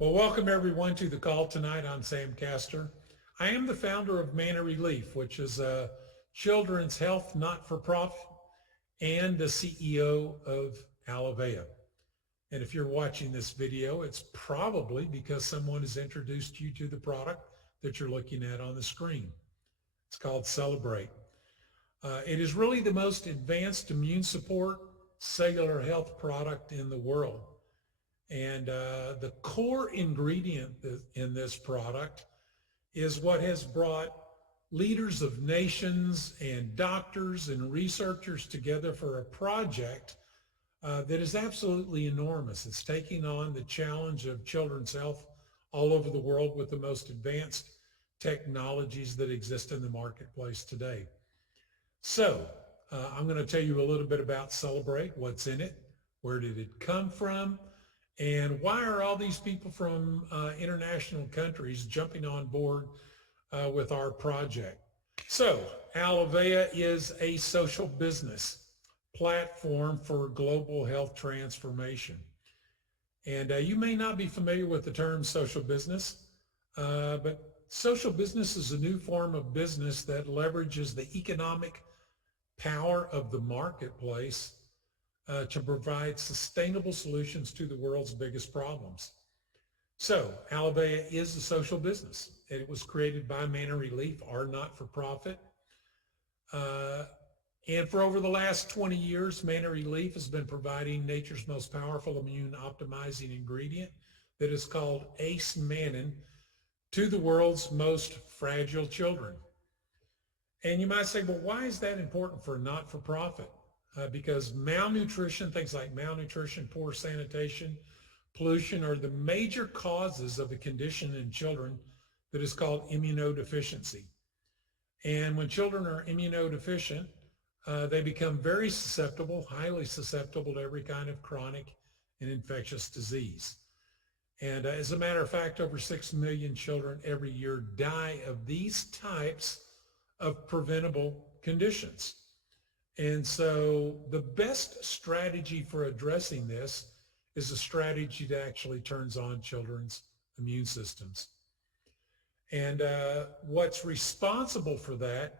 Well, welcome everyone to the call tonight. I'm Sam Castor. I am the founder of Mana Relief, which is a children's health not-for-profit, and the CEO of Alavea. And if you're watching this video, it's probably because someone has introduced you to the product that you're looking at on the screen. It's called Cell A Brate. It is really the most advanced immune support cellular health product in the world. And the core ingredient in this product is what has brought leaders of nations and doctors and researchers together for a project that is absolutely enormous. It's taking on the challenge of children's health all over the world with the most advanced technologies that exist in the marketplace today. So I'm going to tell you a little bit about Cell A Brate, what's in it, where did it come from, and why are all these people from international countries jumping on board with our project? So Alavea is a social business platform for global health transformation. And you may not be familiar with the term social business, but social business is a new form of business that leverages the economic power of the marketplace to provide sustainable solutions to the world's biggest problems. So Alavea is a social business. It was created by Mana Relief, our not-for-profit. And for over the last 20 years, Mana Relief has been providing nature's most powerful immune optimizing ingredient that is called ACE Mannan to the world's most fragile children. And you might say, well, why is that important for a not-for-profit? Because malnutrition, things like malnutrition, poor sanitation, pollution are the major causes of a condition in children that is called immunodeficiency. And when children are immunodeficient, they become very susceptible, highly susceptible to every kind of chronic and infectious disease. And as a matter of fact, over 6 million children every year die of these types of preventable conditions. And so the best strategy for addressing this is a strategy that actually turns on children's immune systems. And what's responsible for that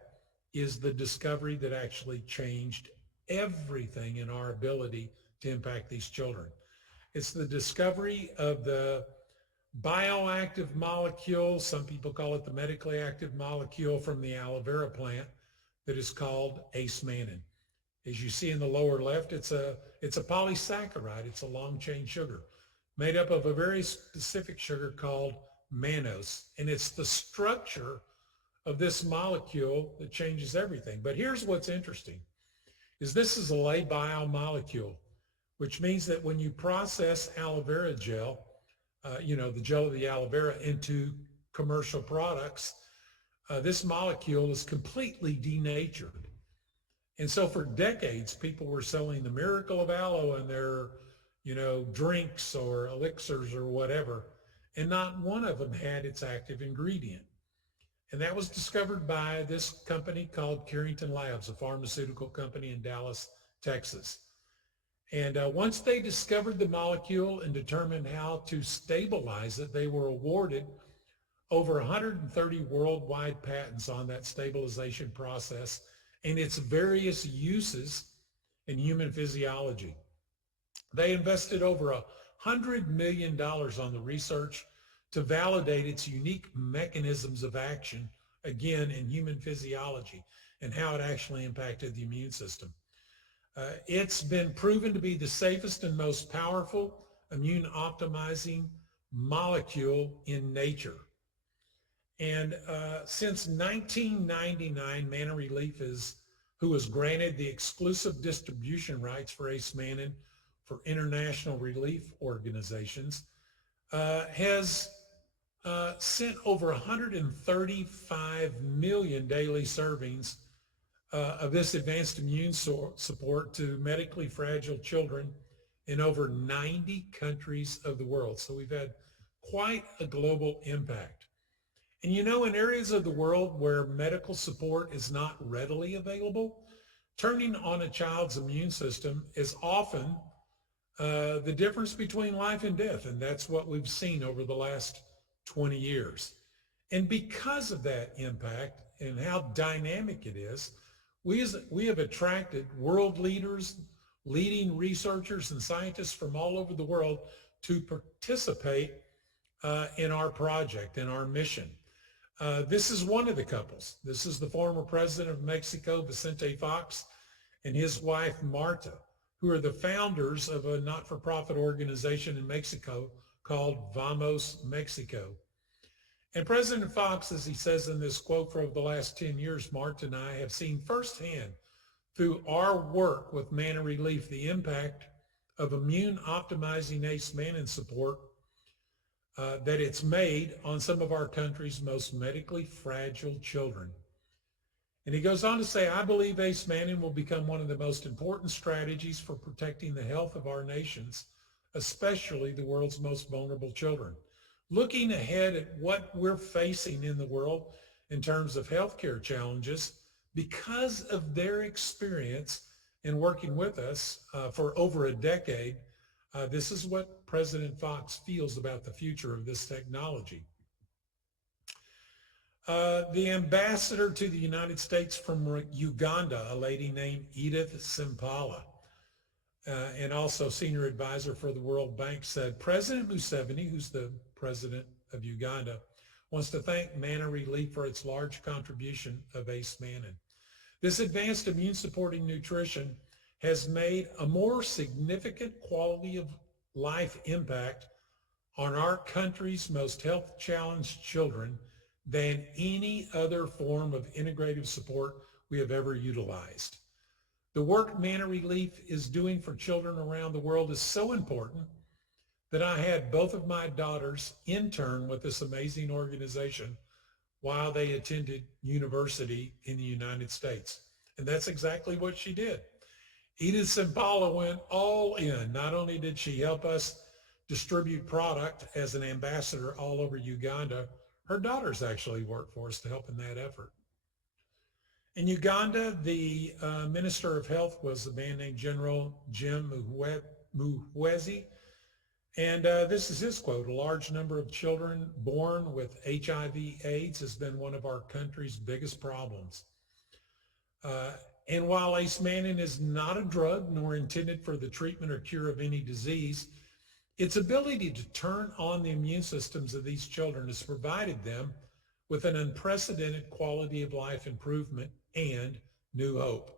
is the discovery that actually changed everything in our ability to impact these children. It's the discovery of the bioactive molecule, some people call it the medically active molecule from the aloe vera plant, that is called ACE Mannan. As you see in the lower left, it's a polysaccharide. It's a long chain sugar made up of a very specific sugar called mannose. And it's the structure of this molecule that changes everything. But here's what's interesting, is this is a labile molecule, which means that when you process aloe vera gel, the gel of the aloe vera into commercial products, this molecule is completely denatured. And so for decades, people were selling the miracle of aloe in their, drinks or elixirs or whatever, and not one of them had its active ingredient. And that was discovered by this company called Carrington Labs, a pharmaceutical company in Dallas, Texas. And once they discovered the molecule and determined how to stabilize it, they were awarded over 130 worldwide patents on that stabilization process and its various uses in human physiology. They invested over $100 million on the research to validate its unique mechanisms of action, again, in human physiology and how it actually impacted the immune system. It's been proven to be the safest and most powerful immune optimizing molecule in nature. And since 1999, Mana Relief who was granted the exclusive distribution rights for ACE Mannan for international relief organizations, has sent over 135 million daily servings of this advanced immune support to medically fragile children in over 90 countries of the world. So we've had quite a global impact. And in areas of the world where medical support is not readily available, turning on a child's immune system is often the difference between life and death. And that's what we've seen over the last 20 years. And because of that impact and how dynamic it is, we have attracted world leaders, leading researchers and scientists from all over the world to participate in our project, in our mission. This is one of the couples. This is the former president of Mexico, Vicente Fox, and his wife, Marta, who are the founders of a not-for-profit organization in Mexico called Vamos Mexico. And President Fox, as he says in this quote, for over the last 10 years, Marta and I have seen firsthand through our work with Manna Relief the impact of immune optimizing ACE Mannan support that it's made on some of our country's most medically fragile children. And he goes on to say, I believe ACE Mannan will become one of the most important strategies for protecting the health of our nations, especially the world's most vulnerable children. Looking ahead at what we're facing in the world in terms of healthcare challenges, because of their experience in working with us for over a decade, this is what President Fox feels about the future of this technology. The ambassador to the United States from Uganda, a lady named Edith Simpala, and also senior advisor for the World Bank, said, President Museveni, who's the president of Uganda, wants to thank Manna Relief for its large contribution of ACE Mannan. This advanced immune supporting nutrition has made a more significant quality of life impact on our country's most health challenged children than any other form of integrative support we have ever utilized. The work Manna Relief is doing for children around the world is so important that I had both of my daughters intern with this amazing organization while they attended university in the United States. And that's exactly what she did. Edith Simpala went all in. Not only did she help us distribute product as an ambassador all over Uganda, her daughters actually worked for us to help in that effort. In Uganda, the Minister of Health was a man named General Jim Muhwezi. And this is his quote, a large number of children born with HIV/AIDS has been one of our country's biggest problems. And while ACE Mannan is not a drug nor intended for the treatment or cure of any disease, its ability to turn on the immune systems of these children has provided them with an unprecedented quality of life improvement and new hope.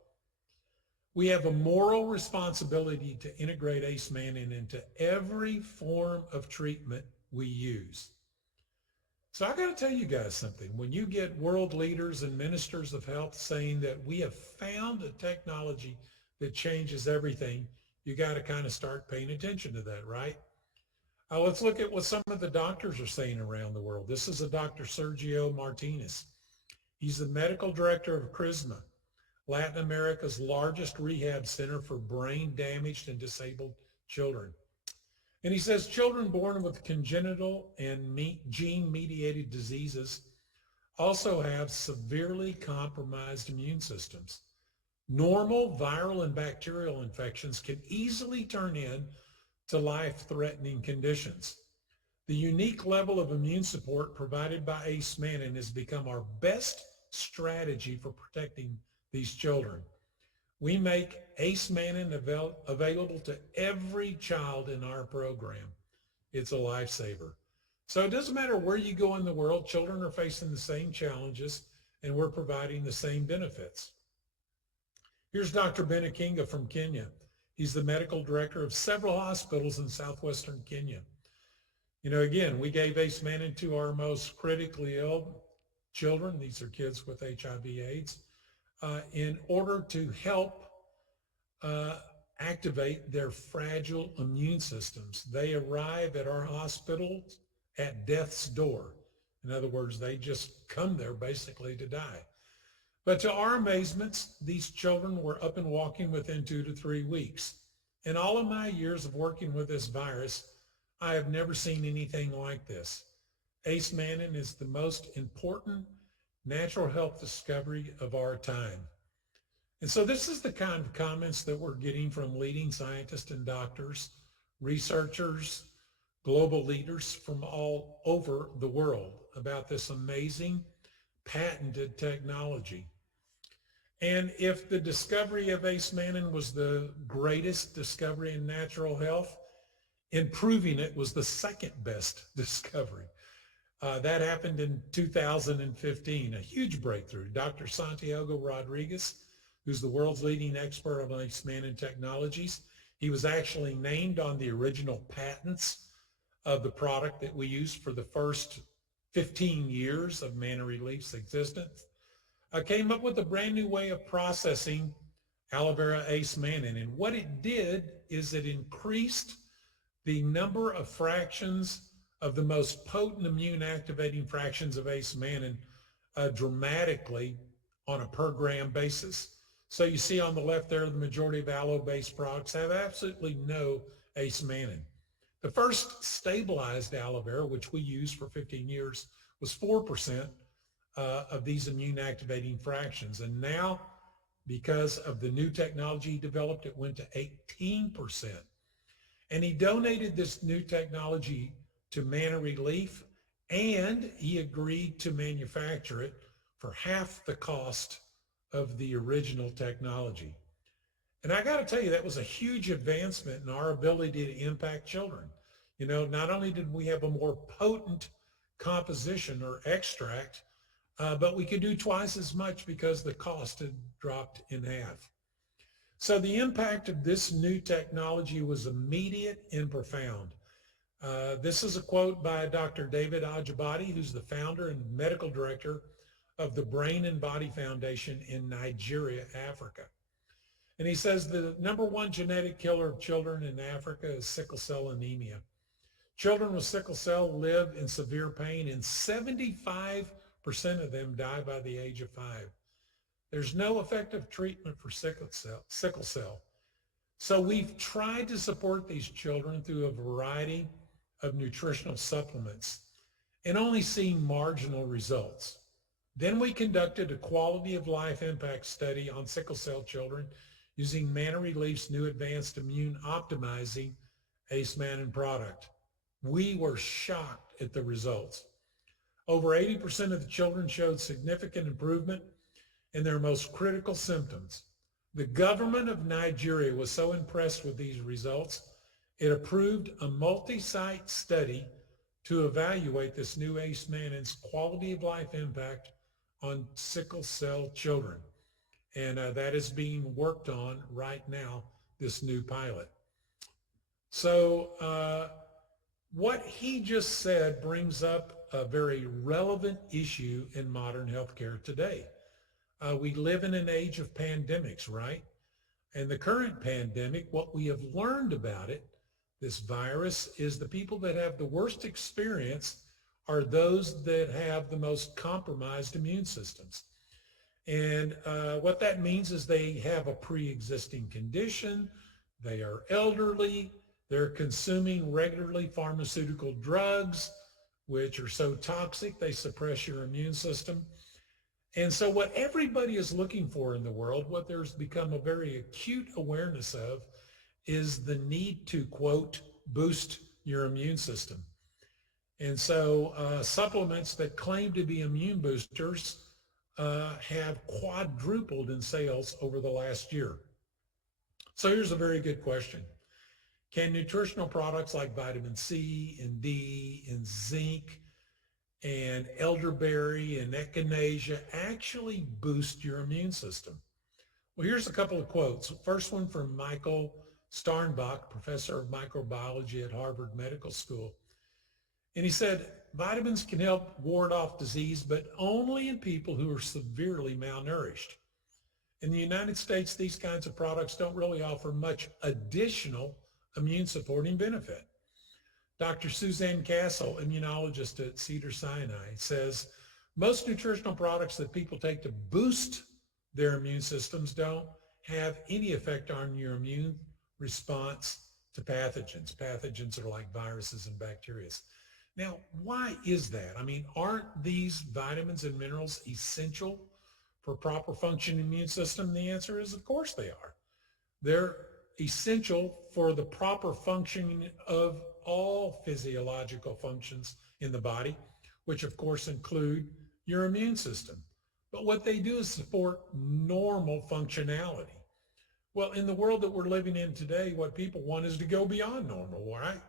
We have a moral responsibility to integrate ACE Mannan into every form of treatment we use. So I got to tell you guys something. When you get world leaders and ministers of health saying that we have found a technology that changes everything, you got to kind of start paying attention to that, right? Let's look at what some of the doctors are saying around the world. This is a Dr. Sergio Martinez. He's the medical director of CRISMA, Latin America's largest rehab center for brain damaged and disabled children. And he says children born with congenital and gene-mediated diseases also have severely compromised immune systems. Normal viral and bacterial infections can easily turn into life-threatening conditions. The unique level of immune support provided by ACE Mannan has become our best strategy for protecting these children. We make ACE Mannan available to every child in our program. It's a lifesaver. So it doesn't matter where you go in the world, children are facing the same challenges and we're providing the same benefits. Here's Dr. Benakinga from Kenya. He's the medical director of several hospitals in southwestern Kenya. You know, again, we gave ACE Mannan to our most critically ill children. These are kids with HIV/AIDS. In order to help activate their fragile immune systems. They arrive at our hospitals at death's door. In other words, they just come there basically to die. But to our amazements, these children were up and walking within 2 to 3 weeks. In all of my years of working with this virus, I have never seen anything like this. ACE Mannan is the most important natural health discovery of our time. And so this is the kind of comments that we're getting from leading scientists and doctors researchers, global leaders from all over the world about this amazing patented technology. And if the discovery of Ace Mannin was the greatest discovery in natural health, improving it was the second best discovery. That happened in 2015, a huge breakthrough. Dr. Santiago Rodriguez, who's the world's leading expert on Ace Mannin technologies, he was actually named on the original patents of the product that we used for the first 15 years of Manna Relief's existence. Came up with a brand new way of processing aloe vera Ace Mannin. And what it did is it increased the number of fractions of the most potent immune activating fractions of Ace Mannin dramatically on a per gram basis. So you see on the left there, the majority of aloe-based products have absolutely no Ace Mannin. The first stabilized aloe vera, which we used for 15 years, was 4% of these immune activating fractions. And now, because of the new technology he developed, it went to 18%. And he donated this new technology to Manna Relief, and he agreed to manufacture it for half the cost of the original technology. And I got to tell you, that was a huge advancement in our ability to impact children. You know, not only did we have a more potent composition or extract, but we could do twice as much because the cost had dropped in half. So the impact of this new technology was immediate and profound. This is a quote by Dr. David Ajibade, who's the founder and medical director of the Brain and Body Foundation in Nigeria, Africa. And he says the number one genetic killer of children in Africa is sickle cell anemia. Children with sickle cell live in severe pain, and 75% of them die by the age of 5. There's no effective treatment for sickle cell. So we've tried to support these children through a variety of nutritional supplements and only seen marginal results. Then we conducted a quality of life impact study on sickle cell children using Manna Relief's new advanced immune optimizing Ace Mannin product. We were shocked at the results. Over 80% of the children showed significant improvement in their most critical symptoms. The government of Nigeria was so impressed with these results, it approved a multi-site study to evaluate this new Ace Mannin's quality of life impact on sickle cell children. And that is being worked on right now, this new pilot. So what he just said brings up a very relevant issue in modern healthcare today. We live in an age of pandemics, right? And the current pandemic, what we have learned about it, this virus, is the people that have the worst experience are those that have the most compromised immune systems. And what that means is they have a pre-existing condition, they are elderly, they're consuming regularly pharmaceutical drugs, which are so toxic, they suppress your immune system. And so what everybody is looking for in the world, what there's become a very acute awareness of, is the need to, quote, boost your immune system. And so supplements that claim to be immune boosters have quadrupled in sales over the last year. So here's a very good question. Can nutritional products like vitamin C and D and zinc and elderberry and echinacea actually boost your immune system? Well, here's a couple of quotes. First one from Michael Starnbach, professor of microbiology at Harvard Medical School. And he said, vitamins can help ward off disease, but only in people who are severely malnourished. In the United States, these kinds of products don't really offer much additional immune supporting benefit. Dr. Suzanne Castle, immunologist at Cedars-Sinai, says most nutritional products that people take to boost their immune systems don't have any effect on your immune response to pathogens. Pathogens are like viruses and bacteria. Now, why is that? I mean, aren't these vitamins and minerals essential for proper functioning immune system? The answer is, of course they are. They're essential for the proper functioning of all physiological functions in the body, which of course include your immune system. But what they do is support normal functionality. Well, in the world that we're living in today, what people want is to go beyond normal, right?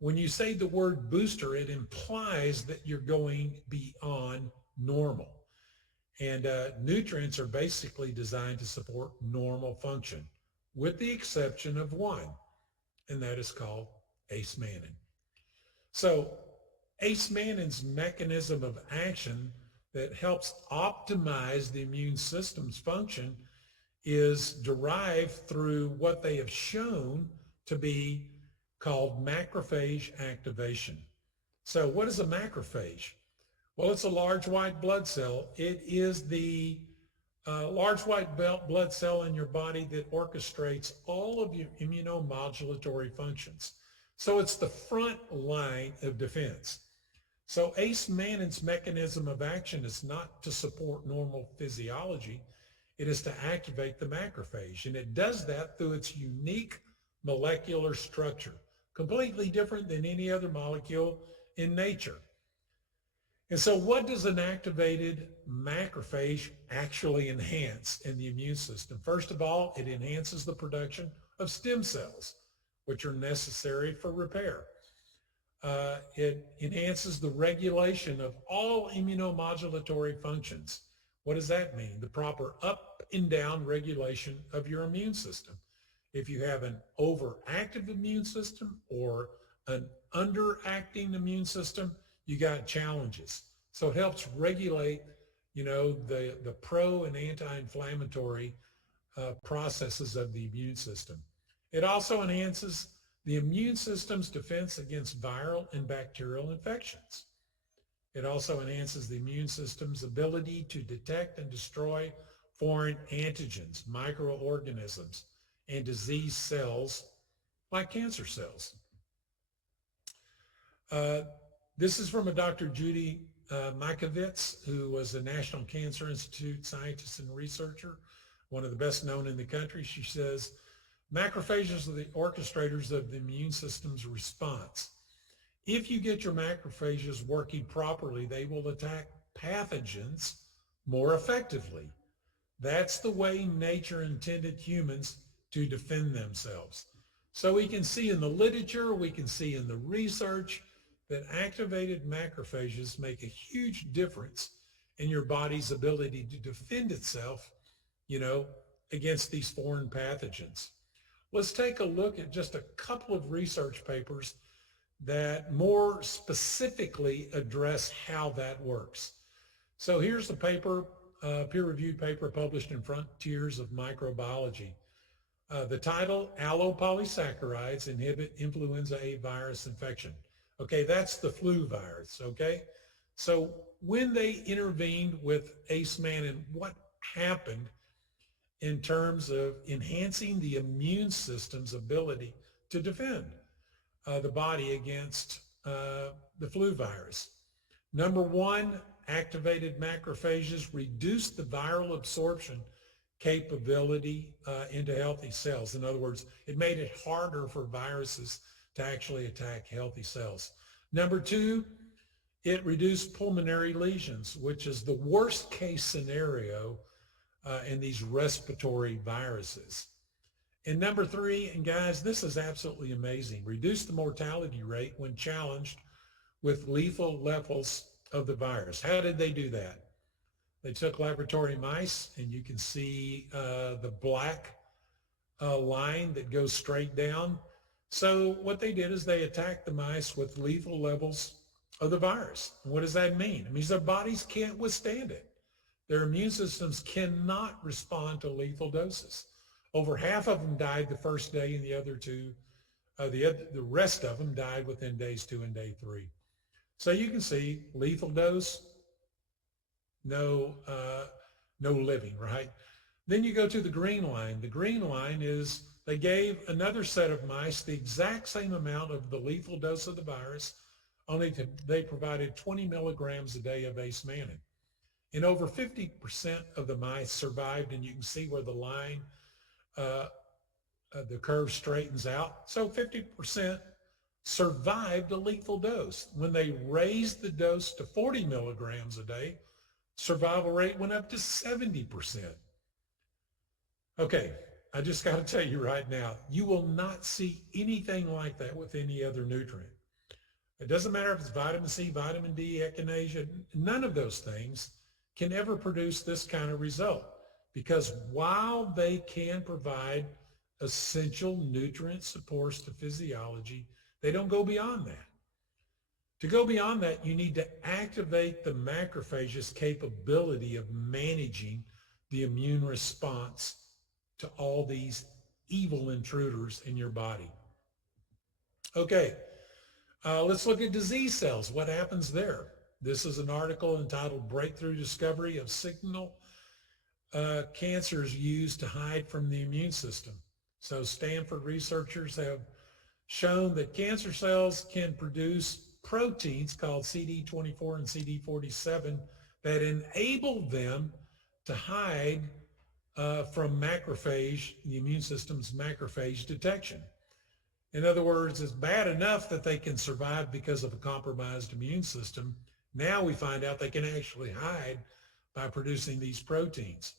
When you say the word booster, it implies that you're going beyond normal. And nutrients are basically designed to support normal function, with the exception of one, and that is called ACE-Mannan. So ACE-Mannan's mechanism of action that helps optimize the immune system's function is derived through what they have shown to be called macrophage activation. So what is a macrophage? Well, it's a large white blood cell. It is the large white blood cell in your body that orchestrates all of your immunomodulatory functions. So it's the front line of defense. So ACE-Mannan's mechanism of action is not to support normal physiology. It is to activate the macrophage. And it does that through its unique molecular structure, completely different than any other molecule in nature. And so what does an activated macrophage actually enhance in the immune system? First of all, it enhances the production of stem cells, which are necessary for repair. It enhances the regulation of all immunomodulatory functions. What does that mean? The proper up and down regulation of your immune system. If you have an overactive immune system or an underacting immune system, you got challenges. So it helps regulate, the pro and anti-inflammatory processes of the immune system. It also enhances the immune system's defense against viral and bacterial infections. It also enhances the immune system's ability to detect and destroy foreign antigens, microorganisms, and disease cells like cancer cells. This is from a Dr. Judy Mikovits, who was a National Cancer Institute scientist and researcher, one of the best known in the country. She says, macrophages are the orchestrators of the immune system's response. If you get your macrophages working properly, they will attack pathogens more effectively. That's the way nature intended humans to defend themselves. So we can see in the literature, we can see in the research that activated macrophages make a huge difference in your body's ability to defend itself, against these foreign pathogens. Let's take a look at just a couple of research papers that more specifically address how that works. So here's a paper, peer-reviewed paper published in Frontiers of Microbiology. The title, Allopolysaccharides Inhibit Influenza A Virus Infection. Okay, that's the flu virus, okay? So when they intervened with ACE-Mannan, what happened in terms of enhancing the immune system's ability to defend the body against the flu virus? Number one, activated macrophages reduced the viral absorption capability into healthy cells. In other words, it made it harder for viruses to actually attack healthy cells. Number two, it reduced pulmonary lesions, which is the worst case scenario in these respiratory viruses. And number three, and guys, this is absolutely amazing, reduced the mortality rate when challenged with lethal levels of the virus. How did they do that? They took laboratory mice, and you can see the black line that goes straight down. So what they did is they attacked the mice with lethal levels of the virus. And what does that mean? It means their bodies can't withstand it. Their immune systems cannot respond to lethal doses. Over half of them died the first day, and the other two, the rest of them died within days 2 and day 3. So you can see lethal dose, no living, right? Then you go to the green line. The green line is they gave another set of mice the exact same amount of the lethal dose of the virus, only they provided 20 milligrams a day of ACE-Mannan. And over 50% of the mice survived, and you can see where the line the curve straightens out. So 50% survived a lethal dose. When they raised the dose to 40 milligrams a day, survival rate went up to 70%. Okay, I just got to tell you right now, you will not see anything like that with any other nutrient. It doesn't matter if it's vitamin C, vitamin D, echinacea, none of those things can ever produce this kind of result, because while they can provide essential nutrient supports to physiology, they don't go beyond that. To go beyond that, you need to activate the macrophage's capability of managing the immune response to all these evil intruders in your body. Okay, let's look at disease cells. What happens there? This is an article entitled Breakthrough Discovery of Signal Cancers Used to Hide from the Immune System. So Stanford researchers have shown that cancer cells can produce proteins called CD24 and CD47 that enable them to hide from macrophage, the immune system's macrophage detection. In other words, it's bad enough that they can survive because of a compromised immune system. Now we find out they can actually hide by producing these proteins.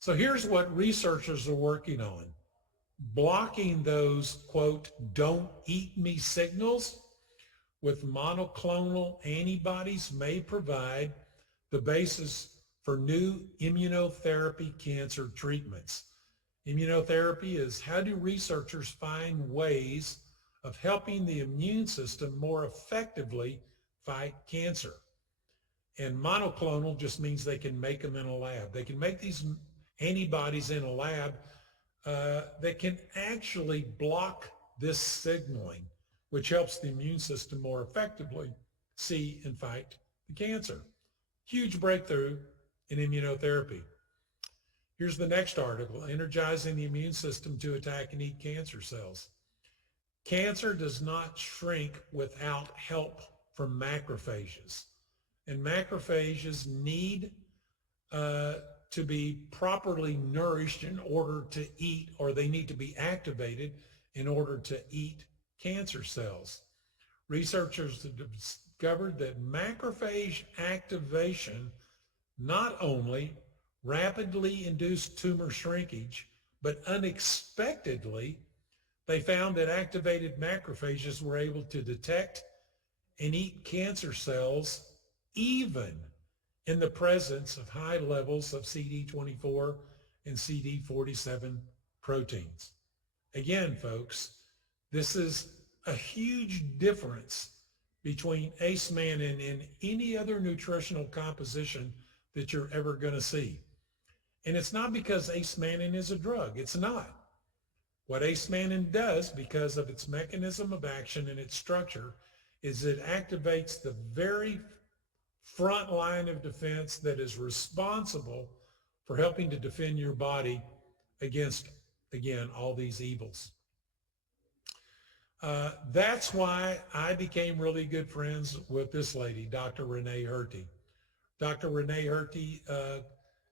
So here's what researchers are working on. Blocking those, quote, don't eat me signals with monoclonal antibodies may provide the basis for new immunotherapy cancer treatments. Immunotherapy is how do researchers find ways of helping the immune system more effectively fight cancer. And monoclonal just means they can make them in a lab. They can make these antibodies in a lab that can actually block this signaling, which helps the immune system more effectively see and fight the cancer. Huge breakthrough in immunotherapy. Here's the next article, energizing the immune system to attack and eat cancer cells. Cancer does not shrink without help from macrophages. And macrophages need to be properly nourished in order to eat, or they need to be activated in order to eat cancer cells. Researchers have discovered that macrophage activation not only rapidly induced tumor shrinkage, but unexpectedly, they found that activated macrophages were able to detect and eat cancer cells even in the presence of high levels of CD24 and CD47 proteins. Again, folks, this is a huge difference between ace-mannan and any other nutritional composition that you're ever going to see. And it's not because ace-mannan is a drug. It's not. What ace-mannan does, because of its mechanism of action and its structure, is it activates the very front line of defense that is responsible for helping to defend your body against, again, all these evils. That's why I became really good friends with this lady, Dr. Renee Hurty. Dr. Renee Hurty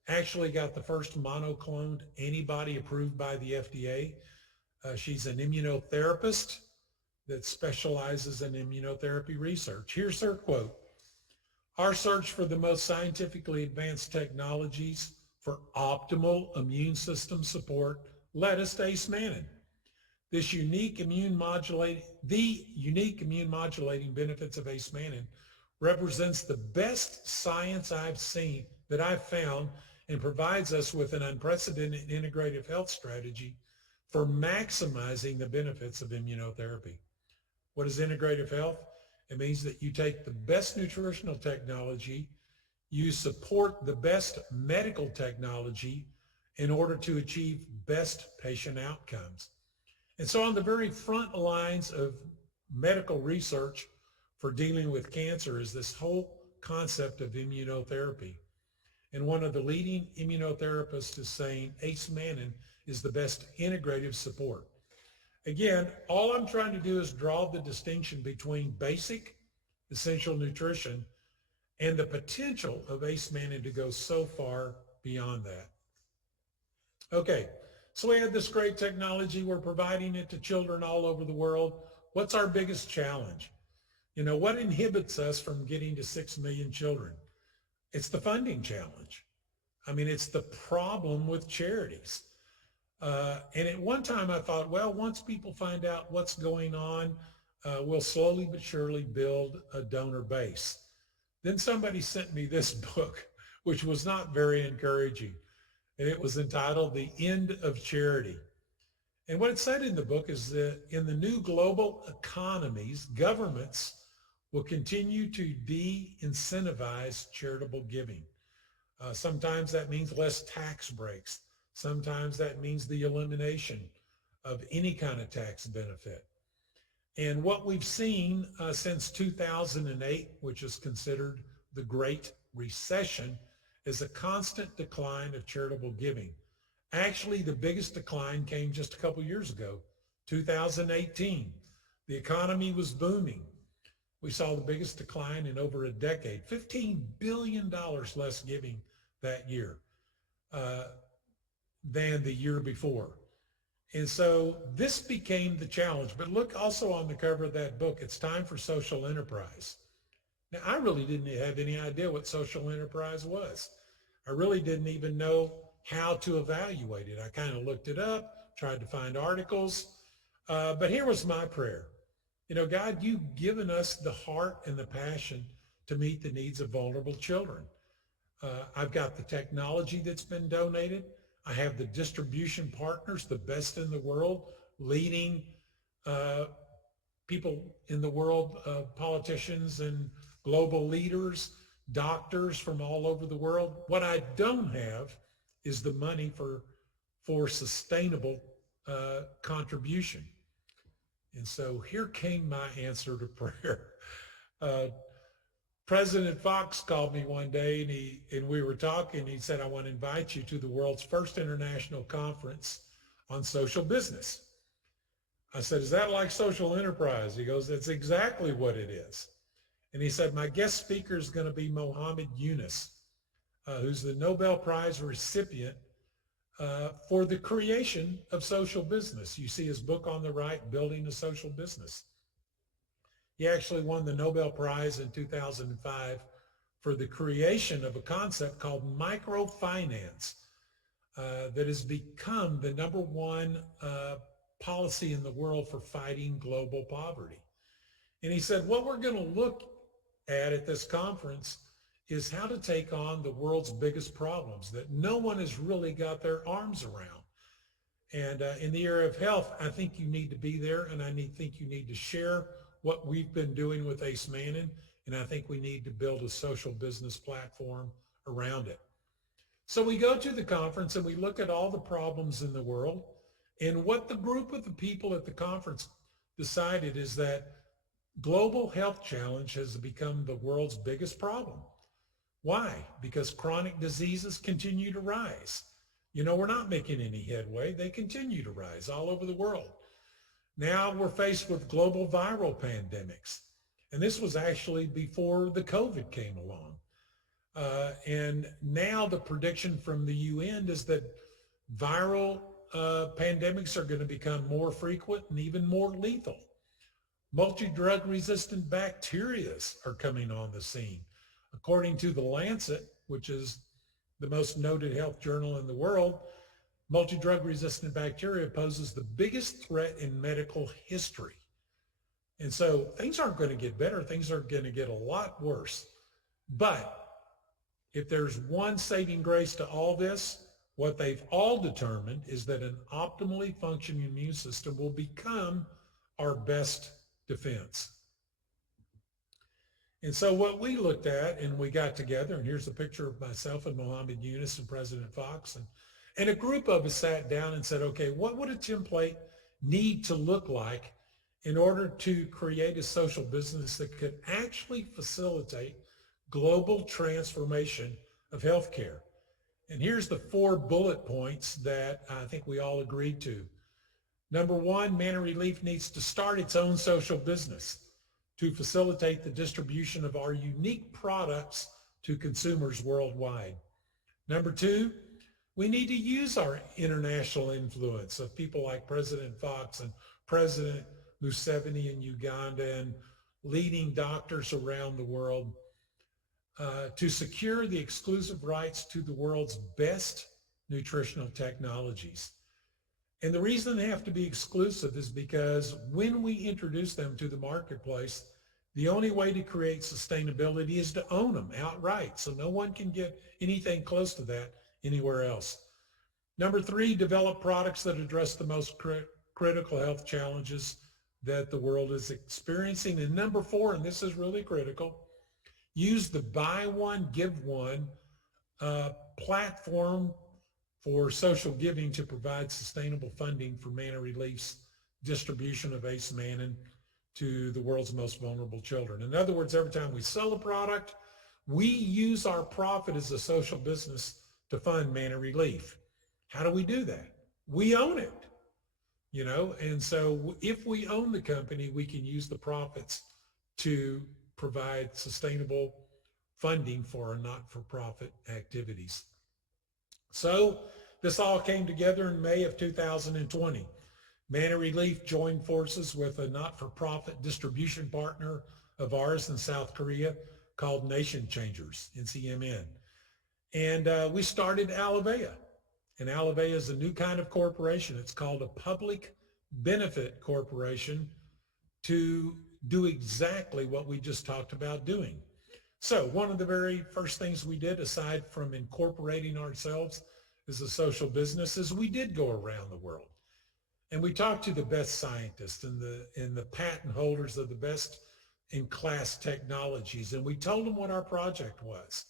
actually got the first monocloned antibody approved by the FDA. She's an immunotherapist that specializes in immunotherapy research. Here's her quote. Our search for the most scientifically advanced technologies for optimal immune system support led us to ace-mannan. The unique immune modulating benefits of ace-mannan represents the best science that I've found, and provides us with an unprecedented integrative health strategy for maximizing the benefits of immunotherapy. What is integrative health? It means that you take the best nutritional technology, you support the best medical technology in order to achieve best patient outcomes. And so on the very front lines of medical research for dealing with cancer is this whole concept of immunotherapy. And one of the leading immunotherapists is saying ace-mannan is the best integrative support. Again, all I'm trying to do is draw the distinction between basic essential nutrition and the potential of ace-mannan to go so far beyond that. Okay, So we had this great technology. We're providing it to children all over the world. What's our biggest challenge? You know, what inhibits us from getting to 6 million children? It's the funding challenge. I mean, it's the problem with charities. And at one time I thought, well, once people find out what's going on, we'll slowly but surely build a donor base. Then somebody sent me this book, which was not very encouraging. And it was entitled The End of Charity. And what it said in the book is that in the new global economies, governments will continue to de-incentivize charitable giving. Sometimes that means less tax breaks. Sometimes that means the elimination of any kind of tax benefit. And what we've seen since 2008, which is considered the Great Recession, is a constant decline of charitable giving. Actually, the biggest decline came just a couple years ago, 2018. The economy was booming. We saw the biggest decline in over a decade, $15 billion less giving that year than the year before. And so this became the challenge. But look also on the cover of that book, it's time for social enterprise. Now, I really didn't have any idea what social enterprise was. I really didn't even know how to evaluate it. I kind of looked it up, tried to find articles, but here was my prayer. You know, God, you've given us the heart and the passion to meet the needs of vulnerable children. I've got the technology that's been donated. I have the distribution partners, the best in the world, leading people in the world, politicians and global leaders, doctors from all over the world. What I don't have is the money for sustainable contribution. And so here came my answer to prayer. President Fox called me one day and we were talking. He said, I want to invite you to the world's first international conference on social business. I said, is that like social enterprise? He goes, that's exactly what it is. And he said, my guest speaker is going to be Mohammed Yunus, who's the Nobel Prize recipient for the creation of social business. You see his book on the right, Building a Social Business. He actually won the Nobel Prize in 2005 for the creation of a concept called microfinance that has become the #1 policy in the world for fighting global poverty. And he said, what we're going to look at this conference is how to take on the world's biggest problems that no one has really got their arms around. And in the area of health, I think you need to be there, and I think you need to share what we've been doing with Ace Manning, and I think we need to build a social business platform around it. So we go to the conference and we look at all the problems in the world, and what the group of the people at the conference decided is that global health challenge has become the world's biggest problem. Why? Because chronic diseases continue to rise. You know, we're not making any headway. They continue to rise all over the world. Now we're faced with global viral pandemics. And this was actually before the COVID came along. And now the prediction from the UN is that viral pandemics are going to become more frequent and even more lethal. Multi-drug resistant bacteria are coming on the scene. According to The Lancet, which is the most noted health journal in the world, multi-drug resistant bacteria poses the biggest threat in medical history. And so things aren't going to get better. Things are going to get a lot worse. But if there's one saving grace to all this, what they've all determined is that an optimally functioning immune system will become our best defense. And so what we looked at, and we got together, and here's a picture of myself and Mohammed Yunus and President Fox, and a group of us sat down and said, okay, what would a template need to look like in order to create a social business that could actually facilitate global transformation of healthcare? And here's the 4 bullet points that I think we all agreed to. Number 1, Manna Relief needs to start its own social business to facilitate the distribution of our unique products to consumers worldwide. Number 2, We need to use our international influence of people like President Fox and President Museveni in Uganda and leading doctors around the world to secure the exclusive rights to the world's best nutritional technologies. And the reason they have to be exclusive is because when we introduce them to the marketplace, the only way to create sustainability is to own them outright. So no one can get anything close to that anywhere else. Number three, develop products that address the most critical health challenges that the world is experiencing. And number four, and this is really critical, use the buy one, give one platform for social giving to provide sustainable funding for Manna Relief's distribution of Ace Mannan to the world's most vulnerable children. In other words, every time we sell a product, we use our profit as a social business to fund Manna Relief. How do we do that? We own it, and so if we own the company, we can use the profits to provide sustainable funding for our not-for-profit activities. So this all came together in May of 2020. Manna Relief joined forces with a not-for-profit distribution partner of ours in South Korea called Nation Changers, NCMN. And we started Alivea. And Alivea is a new kind of corporation. It's called a public benefit corporation to do exactly what we just talked about doing. So one of the very first things we did, aside from incorporating ourselves as a social business, is we did go around the world. And we talked to the best scientists and the patent holders of the best in class technologies. And we told them what our project was.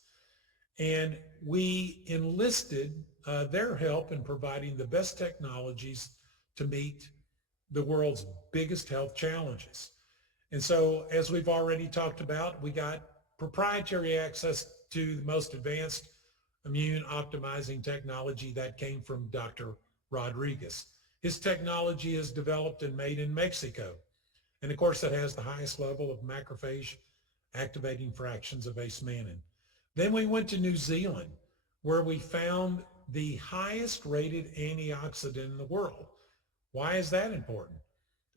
And we enlisted their help in providing the best technologies to meet the world's biggest health challenges. And so, as we've already talked about, we got proprietary access to the most advanced immune optimizing technology that came from Dr. Rodriguez. His technology is developed and made in Mexico. And of course, it has the highest level of macrophage activating fractions of Ace Mannan. Then we went to New Zealand, where we found the highest rated antioxidant in the world. Why is that important?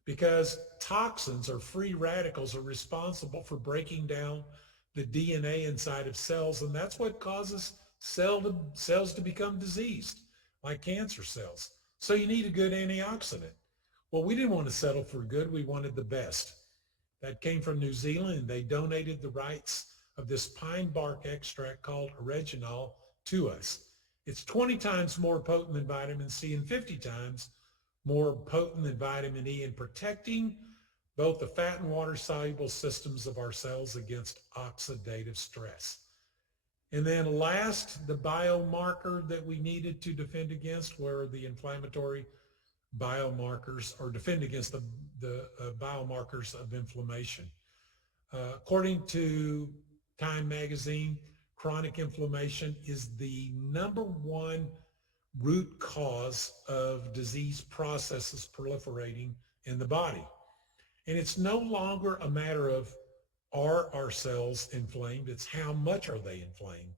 Because toxins or free radicals are responsible for breaking down the DNA inside of cells, and that's what causes cells to become diseased, like cancer cells. So you need a good antioxidant. Well, we didn't want to settle for good. We wanted the best. That came from New Zealand, and they donated the rights of this pine bark extract called oreginol to us. It's 20 times more potent than vitamin C and 50 times more potent than vitamin E in protecting both the fat and water soluble systems of our cells against oxidative stress. And then last, the biomarker that we needed to defend against were the inflammatory biomarkers, or defend against the biomarkers of inflammation. According to Time magazine, chronic inflammation is the #1 root cause of disease processes proliferating in the body. And it's no longer a matter of are our cells inflamed, it's how much are they inflamed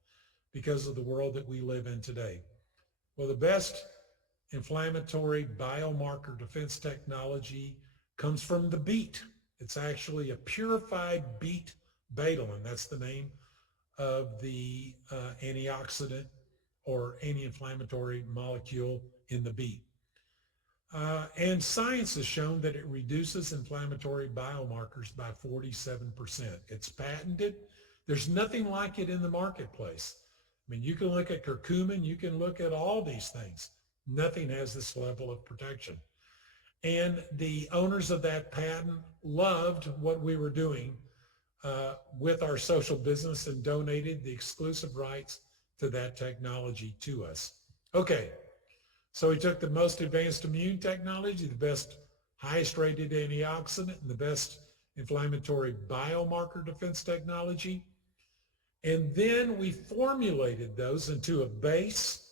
because of the world that we live in today. Well, the best inflammatory biomarker defense technology comes from the beet. It's actually a purified beet betalain. That's the name of the antioxidant or anti-inflammatory molecule in the beet. And science has shown that it reduces inflammatory biomarkers by 47%. It's patented. There's nothing like it in the marketplace. I mean, you can look at curcumin, you can look at all these things. Nothing has this level of protection. And the owners of that patent loved what we were doing with our social business and donated the exclusive rights to that technology to us. Okay, so we took the most advanced immune technology, the best, highest rated antioxidant, and the best inflammatory biomarker defense technology, and then we formulated those into a base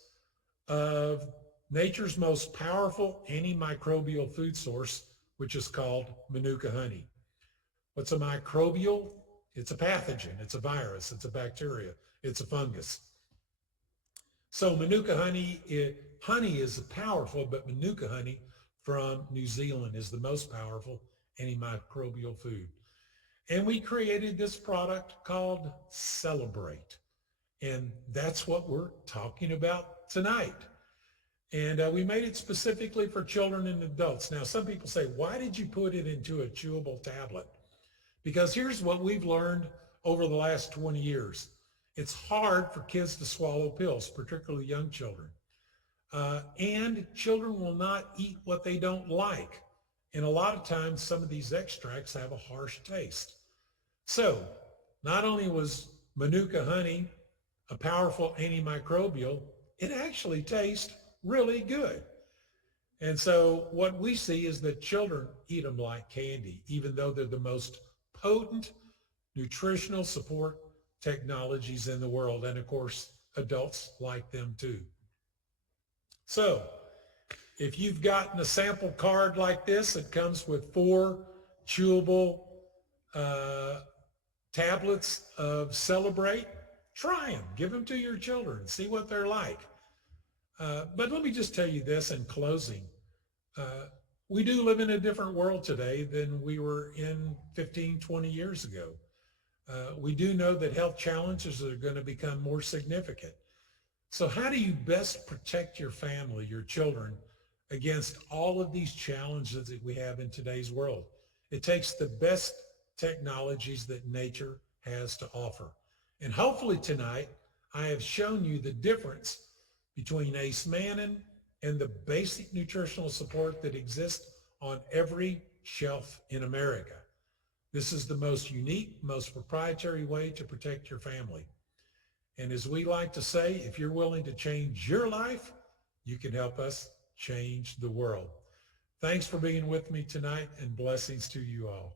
of nature's most powerful antimicrobial food source, which is called Manuka honey. What's a microbial? It's a pathogen, it's a virus, it's a bacteria, it's a fungus. So Manuka honey is powerful, but Manuka honey from New Zealand is the most powerful antimicrobial food. And we created this product called Cell A Brate. And that's what we're talking about tonight. And we made it specifically for children and adults. Now, some people say, why did you put it into a chewable tablet? Because here's what we've learned over the last 20 years. It's hard for kids to swallow pills, particularly young children. And children will not eat what they don't like. And a lot of times, some of these extracts have a harsh taste. So not only was Manuka honey a powerful antimicrobial, it actually tastes really good. And so what we see is that children eat them like candy, even though they're the most potent nutritional support technologies in the world. And of course, adults like them too. So if you've gotten a sample card like this, it comes with 4 chewable tablets of Cell A Brate. Try them. Give them to your children. See what they're like. But let me just tell you this in closing. We do live in a different world today than we were in 15, 20 years ago. We do know that health challenges are going to become more significant. So how do you best protect your family, your children, against all of these challenges that we have in today's world? It takes the best technologies that nature has to offer. And hopefully tonight, I have shown you the difference between Ace Mannin and the basic nutritional support that exists on every shelf in America. This is the most unique, most proprietary way to protect your family. And as we like to say, if you're willing to change your life, you can help us change the world. Thanks for being with me tonight, and blessings to you all.